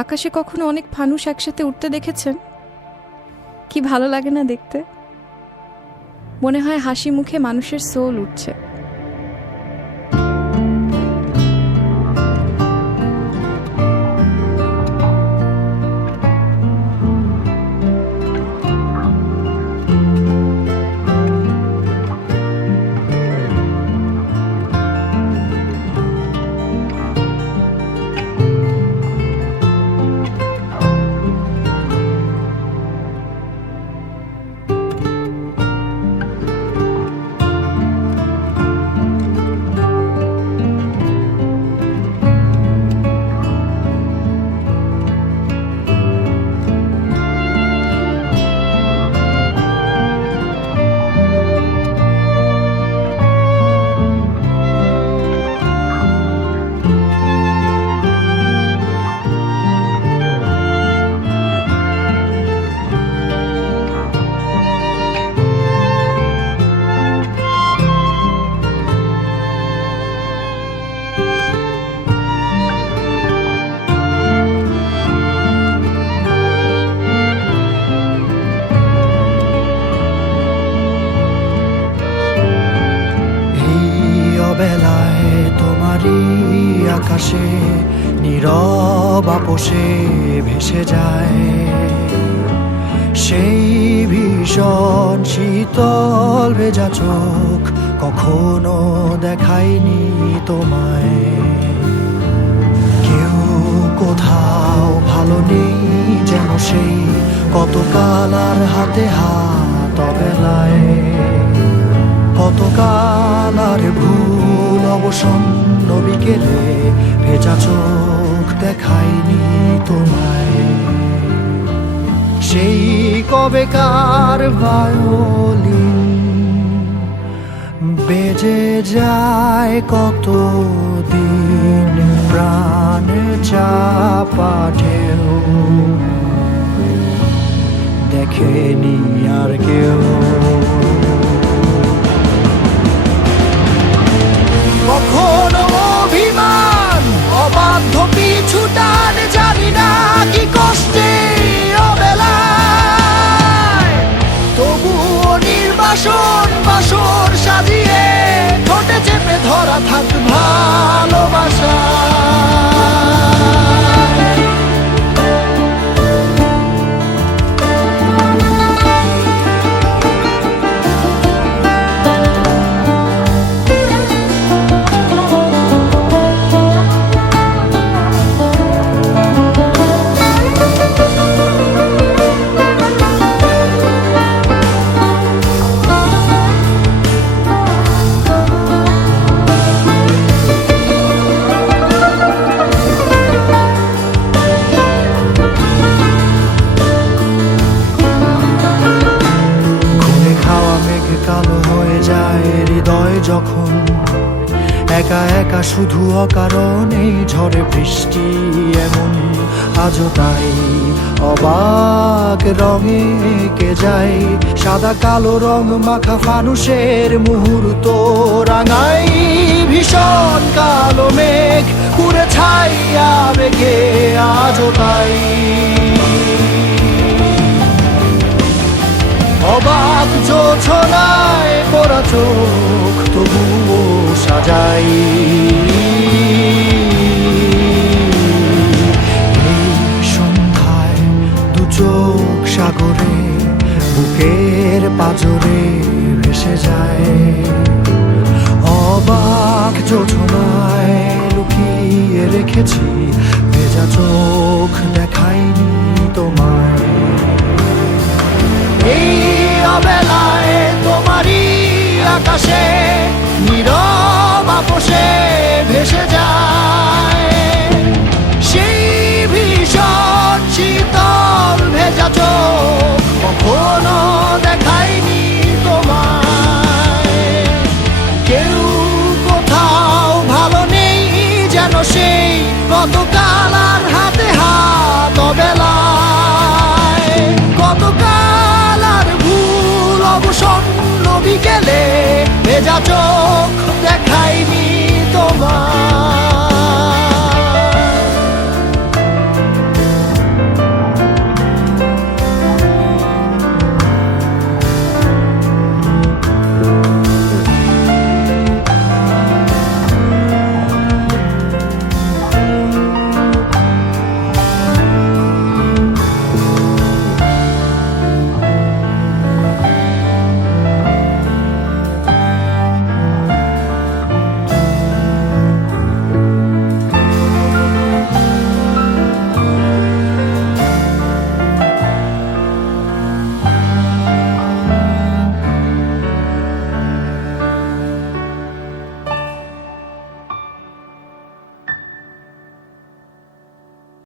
আকাশে কখনো অনেক ফানুস একসাথে উঠতে দেখেছেন? কি ভালো লাগে না দেখতে। মনে হয় হাসি মুখে মানুষের সোল উঠছে। বেলায় তোমারই আকাশে নীরব আপোষে ভেসে যায় সেই ভীষণ শীতল ভেজা চোখ কখনো দেখায়নি তোমায়। কেউ কোথাও ভালো নেই যেন সেই কতকাল আর হাতে হাত অবেলায়, কতকাল আর ভুল অবসন্ন বিকেলে ভেজা চোখ দেখায়নি তোমায়। সেই কবেকার ভায়োলিন বেজে যায় কতদিন প্রাণ চাপা ঢেউ দেখেনি আর কেউ। কখনো অভিমান অবাধ্য পিছুটান জানি না কি কষ্টে অবেলায়, তবুও নির্বাসন বাসর সাজিয়ে ঠোঁটে চেপে ধরা থাক ভালোবাসা। কালো হয়ে যায় হৃদয় যখন একা একা শুধু অকারণে ঝড়ে বৃষ্টি এমন আজও তাই অবাক রঙে এঁকে যায় সাদা কালো রং মাখা ফানুষের মুহূর্ত রাঙাই ভীষণ কালো মেঘ পুরে ছাইয়া বেগে আজও তাই অবাক জোছনায় পড়া চোখ তবুও সাজাই। এই সন্ধ্যায় দু চোখ সাগরে বুকের পাজরে ভেসে যায়, অবাক জোছনায় লুকিয়ে রেখেছি ভেজা চোখ দেখায়নি তোমায়। এই অবেলায় তোমারই আকাশে নীরব আপোষে ভেসে যায় সেই ভীষণ শীতল ভেজা চোখ কখনো দেখায়নি তোমায়। কেউ কোথাও ভালো নেই যেন সেই কতকাল আর হাতে হাত অবেলায়, কতকাল আর ভুল অবসন্ন বিকেলে ভেজা চোখ